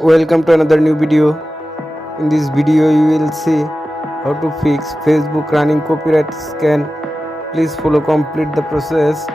Welcome to another new video. In this video you will see how to fix Facebook running copyright scan. Please follow complete the process.